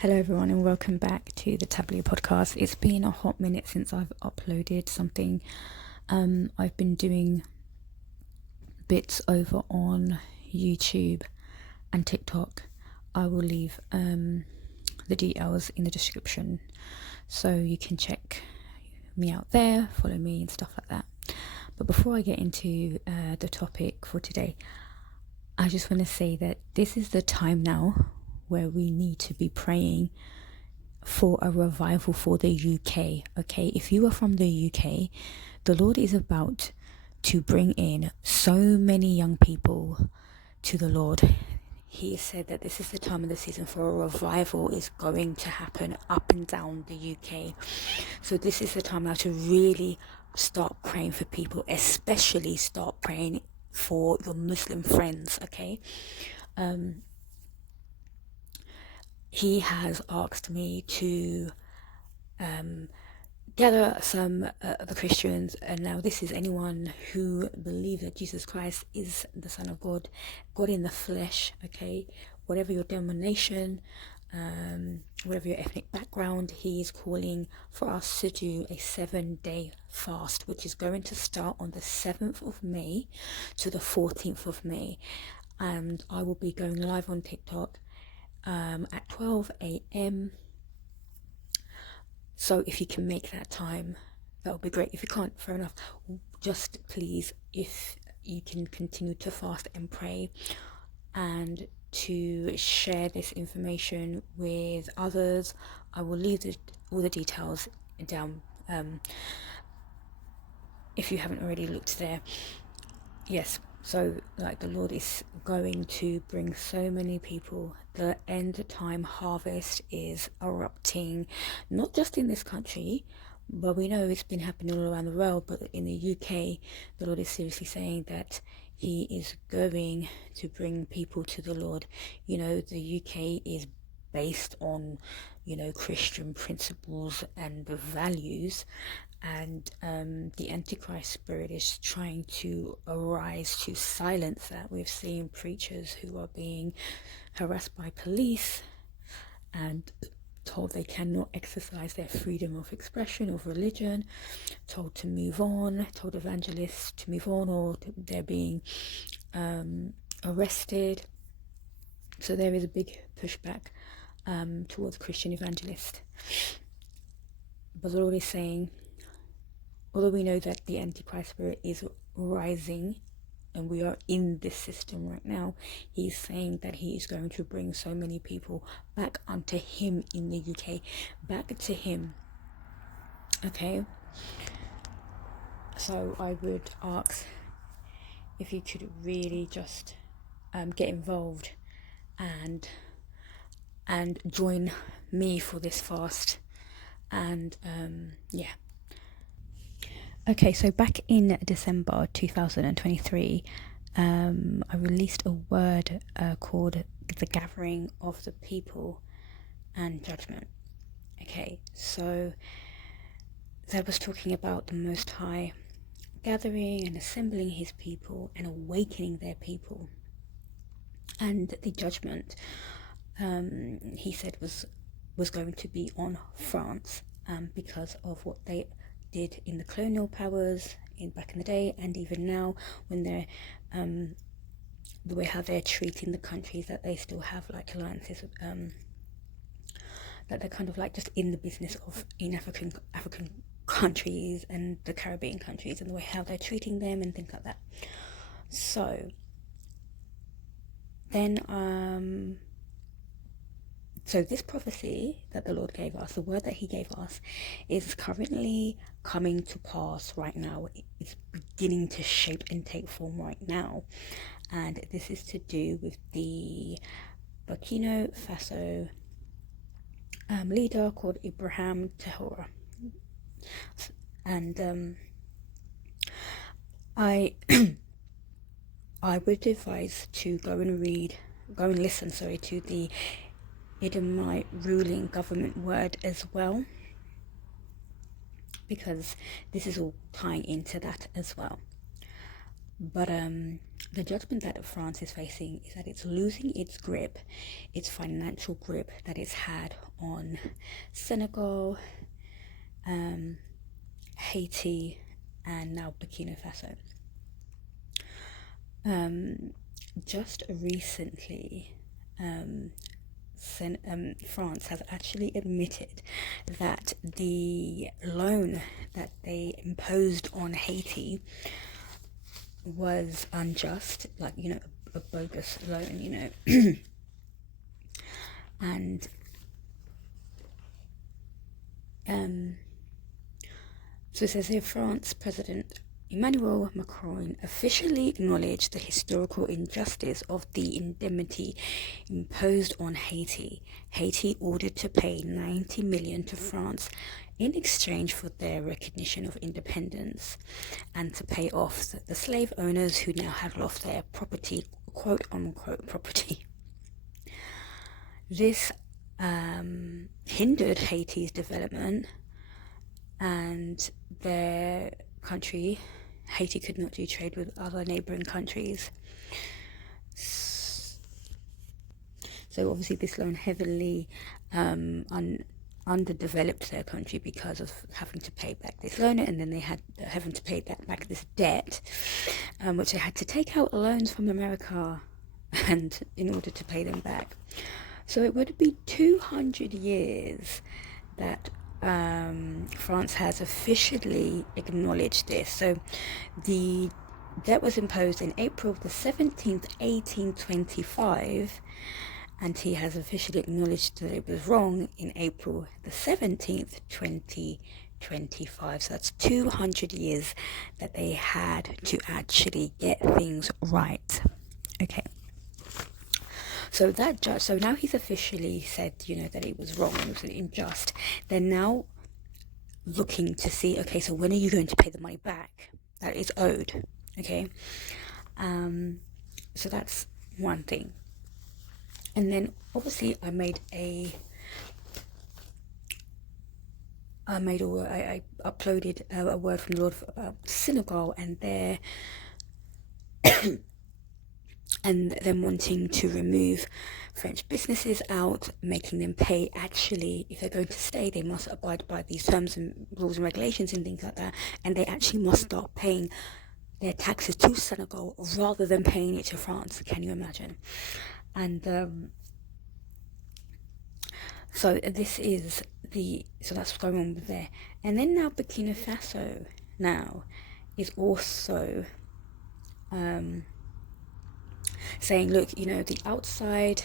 Hello, everyone, and welcome back to the Tablet Podcast. It's been a hot minute since I've uploaded something. I've been doing bits over on YouTube and TikTok. I will leave the details in the description so you can check me out there, follow me, and stuff like that. But before I get into the topic for today, I just want to say that this is the time now where we need to be praying for a revival for the UK. Okay, if you are from the UK, the Lord is about to bring in so many young people to the Lord. He said that this is the time of the season for a revival is going to happen up and down the UK. So this is the time now to really start praying for people, especially start praying for your Muslim friends. Okay, he has asked me to gather some other Christians, and now this is anyone who believes that Jesus Christ is the Son of God, God in the flesh. Okay, whatever your denomination, whatever your ethnic background, he is calling for us to do a 7-day fast, which is going to start on the 7th of May to the 14th of May, and I will be going live on TikTok at 12 a.m. So if you can make that time, that would be great. If you can't, fair enough. Just please, if you can continue to fast and pray and to share this information with others. I will leave all the details down if you haven't already looked there. Yes, so like the Lord is going to bring so many people. The end time harvest is erupting, not just in this country, but we know it's been happening all around the world. But in the UK, the Lord is seriously saying that he is going to bring people to the Lord. You know, the UK is based on, Christian principles and values, and the Antichrist spirit is trying to arise to silence that. We've seen preachers who are being harassed by police and told they cannot exercise their freedom of expression, of religion, told to move on, told evangelists to move on, or they're being arrested. So there is a big pushback towards Christian evangelists. But the Lord is saying, although we know that the Antichrist spirit is rising and we are in this system right now, he's saying that he is going to bring so many people back unto him in the UK, back to him. Okay, so I would ask if you could really just get involved and join me for this fast. And yeah. Okay, so back in December 2023, I released a word called the Gathering of the People and Judgment. Okay, so that was talking about the Most High gathering and assembling his people and awakening their people. And the judgment, he said, was going to be on France because of what they did in the colonial powers back in the day, and even now when they're the way how they're treating the countries that they still have like alliances with, that they're kind of like just in the business of in African countries and the Caribbean countries, and the way how they're treating them and things like that. So then so this prophecy that the Lord gave us, the word that he gave us, is currently coming to pass right now. It's beginning to shape and take form right now. And this is to do with the Bukino Faso leader called Ibrahim of. And I would advise to go and listen to the Edomite ruling government word as well, because this is all tying into that as well. But the judgment that France is facing is that it's losing its grip, its financial grip that it's had on Senegal, Haiti, and now Burkina Faso. Just recently, France has actually admitted that the loan that they imposed on Haiti was unjust, like, a bogus loan, and so it says here, France President Emmanuel Macron officially acknowledged the historical injustice of the indemnity imposed on Haiti. Haiti ordered to pay 90 million to France in exchange for their recognition of independence and to pay off the slave owners who now had lost their property, quote unquote property. This hindered Haiti's development, and their country, Haiti, could not do trade with other neighboring countries. So obviously this loan heavily underdeveloped their country because of having to pay back this loan, and then they had having to pay back this debt, which they had to take out loans from America and in order to pay them back. So it would be 200 years that France has officially acknowledged this. So the debt was imposed in April the 17th, 1825, and he has officially acknowledged that it was wrong in April the 17th, 2025. So that's 200 years that they had to actually get things right. Okay. So that judge, so now he's officially said, that it was wrong, it was unjust. They're now looking to see, okay, so when are you going to pay the money back that is owed? Okay. So that's one thing. And then obviously I uploaded a word from the Lord about Senegal and their and them wanting to remove French businesses out, making them pay. Actually, if they're going to stay, they must abide by these terms and rules and regulations and things like that, and they actually must start paying their taxes to Senegal rather than paying it to France. Can you imagine? And so this is so that's what's going on with there. And then now Burkina Faso now is also saying, look, the outside,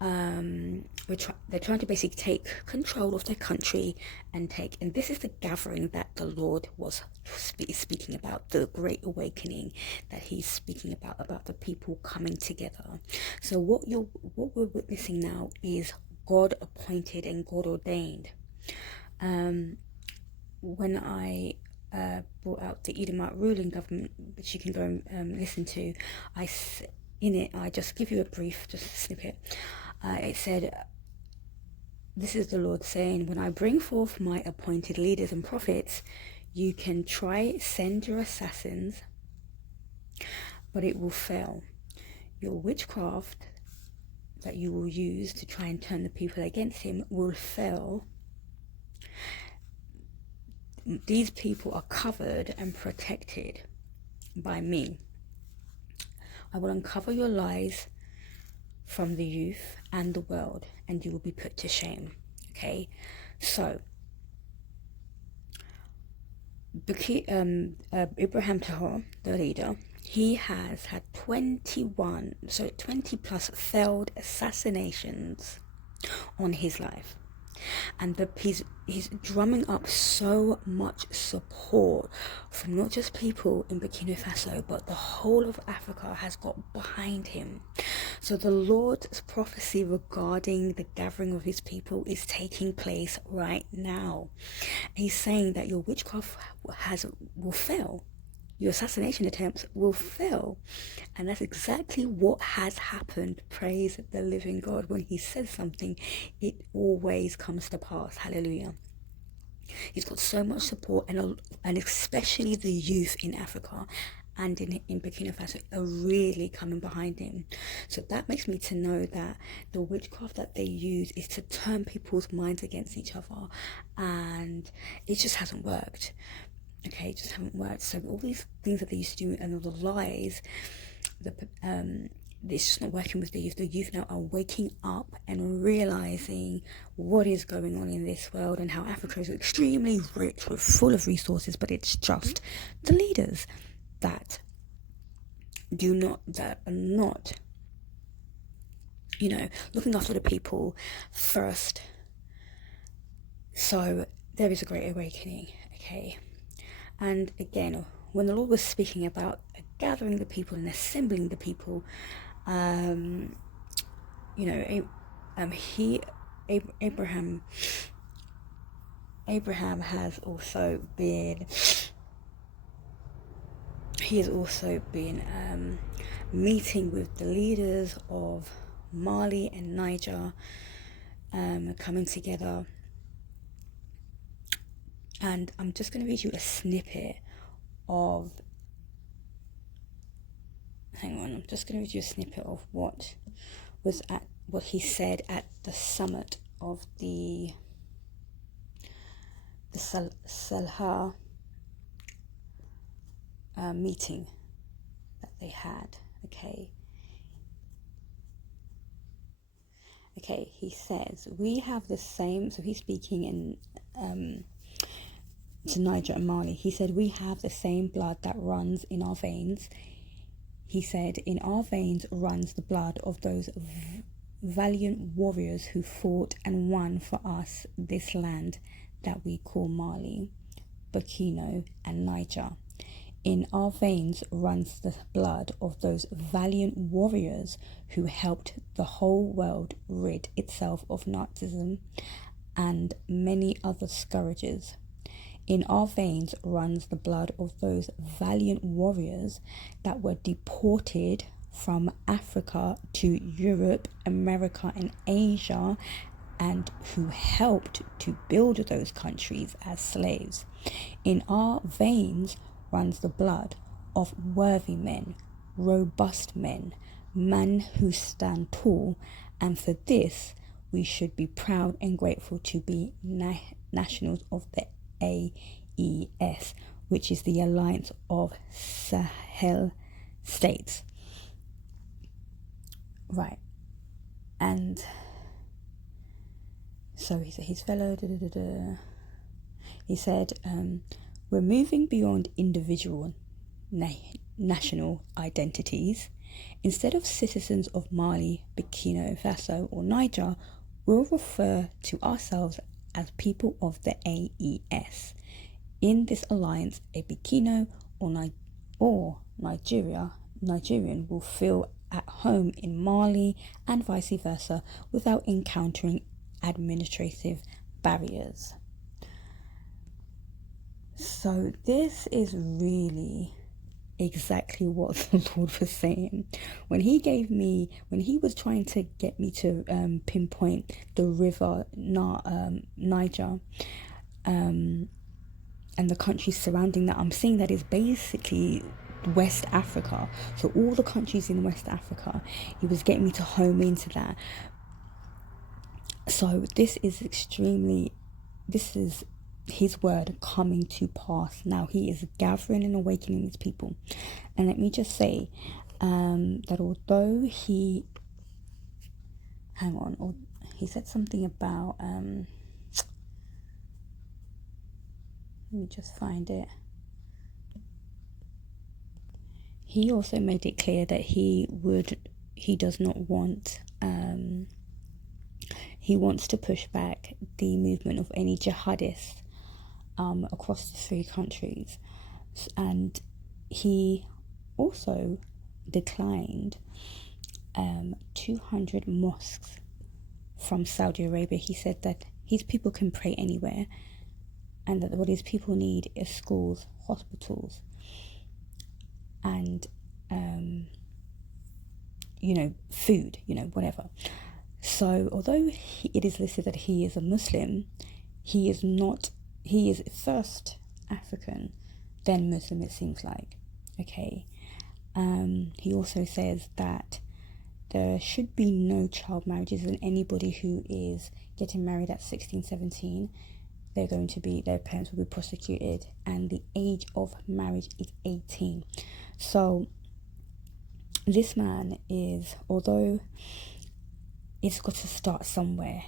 they're trying to basically take control of their country and this is the gathering that the Lord was speaking about, the Great Awakening that he's speaking about the people coming together. So what we're witnessing now is God appointed and God ordained. When I brought out the Edomite ruling government, which you can go and listen to, I just give you a brief, just a snippet. It said, this is the Lord saying, when I bring forth my appointed leaders and prophets, you can send your assassins, but it will fail. Your witchcraft that you will use to try and turn the people against him will fail. These people are covered and protected by me. I will uncover your lies from the youth and the world, and you will be put to shame. Okay, so Ibrahim Taha, the leader, he has had 20 plus failed assassinations on his life. And he's drumming up so much support from not just people in Burkina Faso, but the whole of Africa has got behind him. So the Lord's prophecy regarding the gathering of his people is taking place right now. He's saying that your witchcraft will fail. Your assassination attempts will fail. And that's exactly what has happened. Praise the living God. When he says something, it always comes to pass. Hallelujah. He's got so much support, and especially the youth in Africa and in Burkina Faso are really coming behind him. So that makes me to know that the witchcraft that they use is to turn people's minds against each other, and it just hasn't worked. Okay, it just haven't worked. So all these things that they used to do and all the lies, it's just not working with the youth. The youth now are waking up and realizing what is going on in this world and how Africa is extremely rich, we're full of resources, but it's just the leaders that are not, looking after the people first. So there is a great awakening, okay? And again, when the Lord was speaking about gathering the people and assembling the people, Abraham has also been meeting with the leaders of Mali and Niger, coming together. And I'm just going to read you a snippet of what he said at the summit of the Salha meeting that they had. Okay, he says, we have the same, so he's speaking in to Niger and Mali. He said, we have the same blood that runs in our veins. He said, in our veins runs the blood of those valiant warriors who fought and won for us this land that we call Mali, Burkina, and Niger. In our veins runs the blood of those valiant warriors who helped the whole world rid itself of Nazism and many other scourges. In our veins runs the blood of those valiant warriors that were deported from Africa to Europe, America, and Asia, and who helped to build those countries as slaves. In our veins runs the blood of worthy men, robust men who stand tall, and for this we should be proud and grateful to be nationals of the AES, which is the Alliance of Sahel States. Right. And so he said, his fellow, he said, we're moving beyond individual national identities. Instead of citizens of Mali, Burkina Faso, or Niger, we'll refer to ourselves as people of the AES. In this alliance, a Bukino or Nigerian will feel at home in Mali and vice versa without encountering administrative barriers. So this is really exactly what the Lord was saying when he was trying to get me to pinpoint the river Niger and the countries surrounding that. I'm saying that is basically West Africa, so all the countries in West Africa. He was getting me to home into that. So this is his word coming to pass now. He is gathering and awakening his people. And let me just say that although he said something about let me just find it. He also made it clear that he does not want he wants to push back the movement of any jihadists across the three countries. And he also declined 200 mosques from Saudi Arabia. He said that his people can pray anywhere, and that what his people need is schools, hospitals, and food, whatever. So although it is listed that he is a Muslim, he is first African, then Muslim, it seems like. Okay. He also says that there should be no child marriages, and anybody who is getting married at 16, 17, their parents will be prosecuted, and the age of marriage is 18. So this man is, although it's got to start somewhere,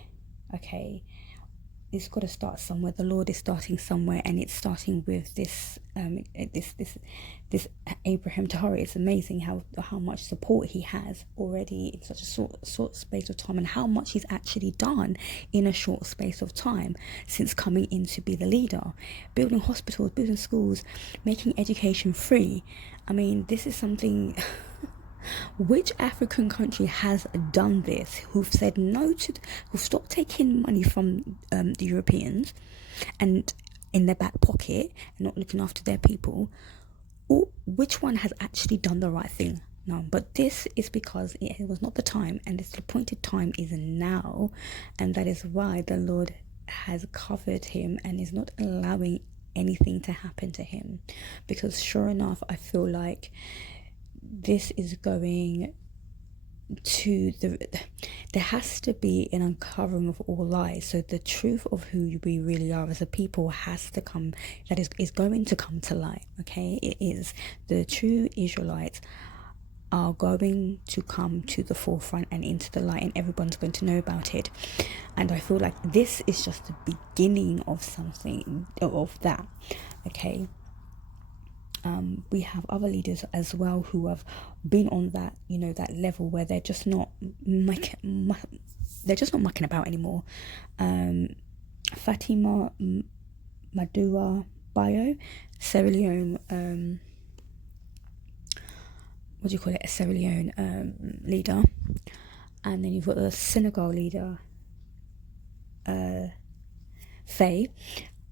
okay, it's got to start somewhere. The Lord is starting somewhere, and it's starting with this this Abraham Tahari. It's amazing how much support he has already in such a short space of time, and how much he's actually done in a short space of time since coming in to be the leader, building hospitals, building schools, making education free. I mean, this is something. Which African country has done this? Who've said no to, who've stopped taking money from the Europeans and in their back pocket and not looking after their people? Or which one has actually done the right thing? No, but this is because it was not the time, and this appointed time is now, and that is why the Lord has covered him and is not allowing anything to happen to him. Because sure enough, I feel like this is going to there has to be an uncovering of all lies. So the truth of who we really are as a people has to come, that is going to come to light. Okay, it is. The true Israelites are going to come to the forefront and into the light, and everyone's going to know about it. And I feel like this is just the beginning of something of that. Okay. We have other leaders as well who have been on that, that level where they're just not mucking about anymore. Fatima Madua Bayo, Sierra Leone, a Sierra Leone leader, and then you've got the Senegal leader, Faye,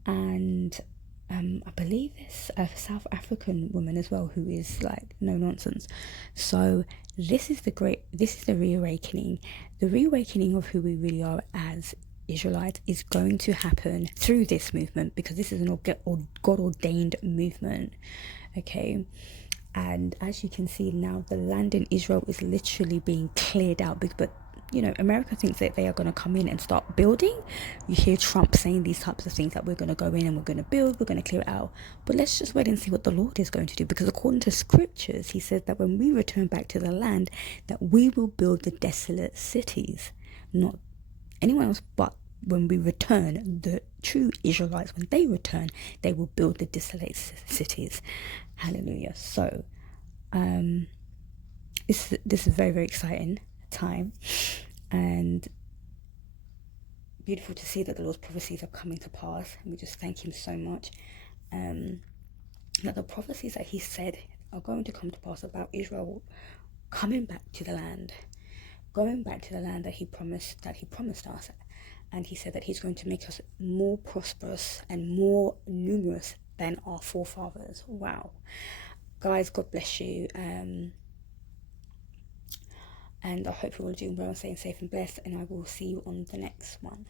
and I believe it's a South African woman as well who is like no nonsense. So this is the reawakening. The reawakening of who we really are as Israelites is going to happen through this movement, because this is an God-ordained movement. Okay. And as you can see now, the land in Israel is literally being cleared out. But America thinks that they are going to come in and start building. You hear Trump saying these types of things, that we're going to go in and we're going to build, we're going to clear it out. But let's just wait and see what the Lord is going to do, because according to scriptures, he says that when we return back to the land, that we will build the desolate cities. Not anyone else, but when we return, the true Israelites, when they return, they will build the desolate cities. Hallelujah. So this is a very, very exciting time, and beautiful to see that the Lord's prophecies are coming to pass, and we just thank him so much that the prophecies that he said are going to come to pass about Israel coming back to the land, going back to the land that he promised us. And he said that he's going to make us more prosperous and more numerous than our forefathers. Wow. Guys, God bless you. And I hope you're all doing well and staying safe and blessed. And I will see you on the next one.